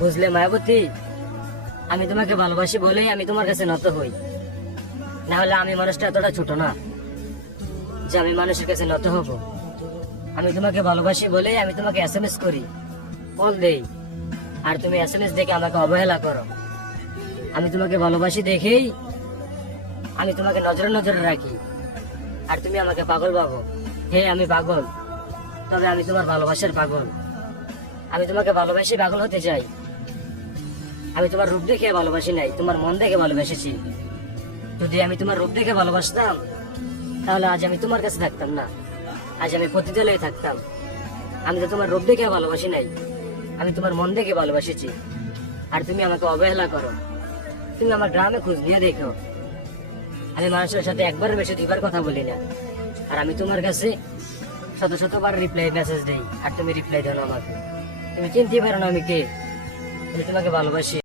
বুঝলে মায়াবতী, আমি তোমাকে ভালোবাসি বলেই আমি তোমার কাছে নত হই, না হলে আমি মানুষটা এতটা ছোট না যে আমি মানুষের কাছে নত হব। আমি তোমাকে ভালোবাসি বলেই আমি তোমাকে এসএমএস করি, কল দেই, আর তুমি এসএমএস দেখে আমাকে অবহেলা করো। আমি তোমাকে ভালোবাসি দেখেই আমি তোমাকে নজরে নজরে রাখি, আর তুমি আমাকে পাগল ভাবো। হ্যাঁ, আমি পাগল, তবে আমি তোমার ভালোবাসার পাগল। আমি তোমাকে ভালোবাসি পাগল হতে চাই। আমি তোমার রূপ দেখে ভালোবাসি নাই, তোমার মন দেখে ভালোবেসেছি। যদি আমি তোমার রূপ দেখে ভালোবাসতাম তাহলে আজ আমি তোমার কাছে থাকতাম না, আজ আমি প্রতিদিনই থাকতাম। আমি তো তোমার রূপ দেখে ভালোবাসি নাই, আমি তোমার মন দেখে ভালোবাসেছি। আর তুমি আমাকে অবহেলা করো। তুমি আমার গ্রামে খোঁজ নিয়ে দেখো, আমি মানুষের সাথে একবারের বেশি দুইবার কথা বলি না, আর আমি তোমার কাছে শত শতবার রিপ্লাই মেসেজ দেই, আর তুমি রিপ্লাই দাও না আমাকে। তুমি চিনতে পারো না আমি কে। আমি তোমাকে ভালোবাসি।